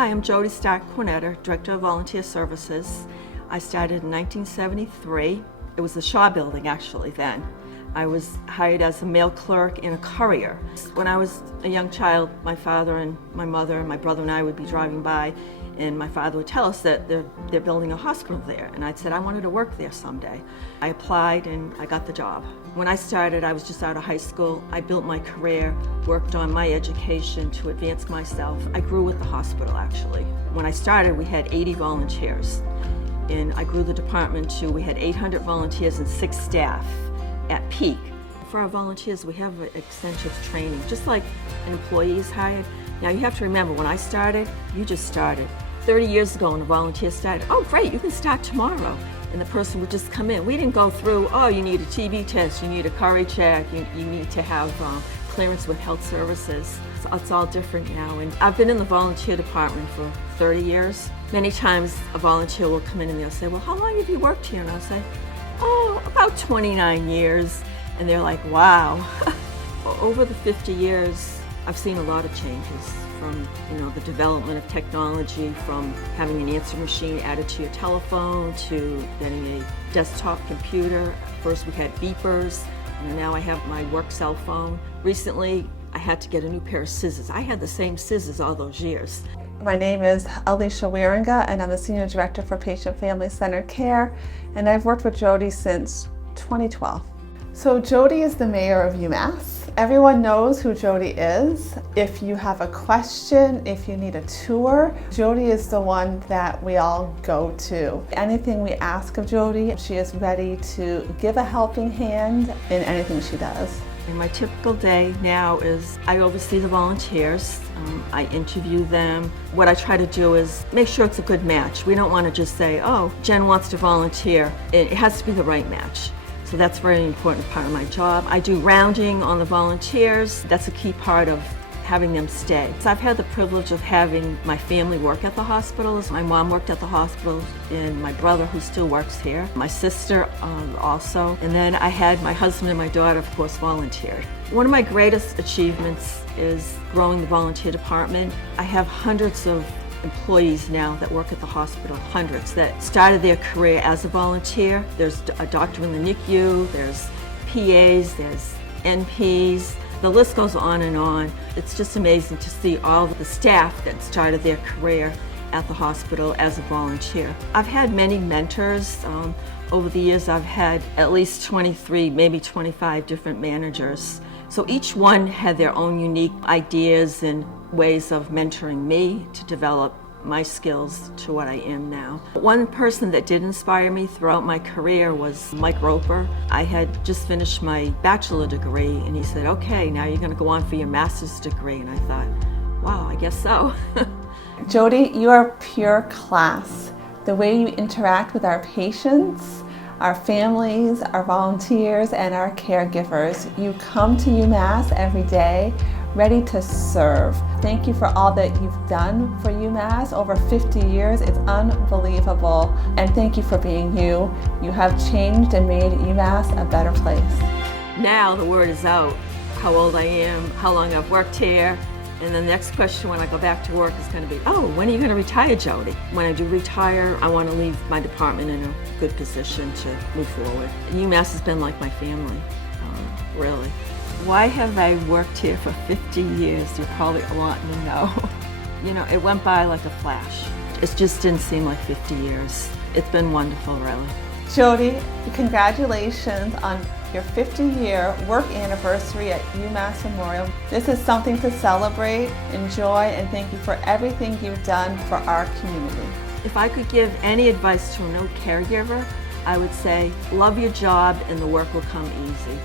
Hi, I'm Jody Stark-Cornetta, Director of Volunteer Services. I started in 1973. It was the Shaw Building, actually, then. I was hired as a mail clerk and a courier. When I was a young child, my father and my mother and my brother and I would be driving by, and my father would tell us that they're building a hospital there. And I'd said I wanted to work there someday. I applied and I got the job. When I started, I was just out of high school. I built my career, worked on my education to advance myself. I grew with the hospital, actually. When I started, we had 80 volunteers. And I grew the department to, we had 800 volunteers and 6 staff at peak. For our volunteers, we have extensive training, just like an employee is hired. Now you have to remember, when I started, you just started. 30 years ago when a volunteer started, oh great, you can start tomorrow. And the person would just come in. We didn't go through, oh, you need a TB test, you need a curry check, you need to have clearance with health services. So it's all different now. And I've been in the volunteer department for 30 years. Many times a volunteer will come in and they'll say, well, how long have you worked here? And I'll say, oh, about 29 years. And they're like, wow. Over the 50 years, I've seen a lot of changes from, the development of technology, from having an answer machine added to your telephone to getting a desktop computer. First we had beepers, and now I have my work cell phone. Recently, I had to get a new pair of scissors. I had the same scissors all those years. My name is Alicia Wieringa, and I'm the Senior Director for Patient Family Centered Care, and I've worked with Jody since 2012. So Jody is the mayor of UMass. Everyone knows who Jody is. If you have a question, if you need a tour, Jody is the one that we all go to. Anything we ask of Jody, she is ready to give a helping hand in anything she does. And my typical day now is I oversee the volunteers. I interview them. What I try to do is make sure it's a good match. We don't want to just say, oh, Jen wants to volunteer. It has to be the right match. So that's a very important part of my job. I do rounding on the volunteers. That's a key part of having them stay. So I've had the privilege of having my family work at the hospitals. My mom worked at the hospital, and my brother, who still works here. My sister also. And then I had my husband and my daughter, of course, volunteered. One of my greatest achievements is growing the volunteer department. I have hundreds of employees now that work at the hospital, hundreds, that started their career as a volunteer. There's a doctor in the NICU, there's PAs, there's NPs. The list goes on and on. It's just amazing to see all the staff that started their career at the hospital as a volunteer. I've had many mentors. Over the years, I've had at least 23, maybe 25 different managers. So each one had their own unique ideas and ways of mentoring me to develop my skills to what I am now. One person that did inspire me throughout my career was Mike Roper. I had just finished my bachelor degree, and he said, okay, now you're going to go on for your master's degree. And I thought, wow, I guess so. Jody, you are pure class. The way you interact with our patients, our families, our volunteers, and our caregivers. You come to UMass every day ready to serve. Thank you for all that you've done for UMass over 50 years. It's unbelievable. And thank you for being you. You have changed and made UMass a better place. Now the word is out, how old I am, how long I've worked here. And the next question when I go back to work is going to be, oh, when are you going to retire, Jody? When I do retire, I want to leave my department in a good position to move forward. UMass has been like my family, really. Why have I worked here for 50 years? You're probably wanting to know. It went by like a flash. It just didn't seem like 50 years. It's been wonderful, really. Jody, congratulations on your 50-year work anniversary at UMass Memorial. This is something to celebrate, enjoy, and thank you for everything you've done for our community. If I could give any advice to a new caregiver, I would say, love your job and the work will come easy.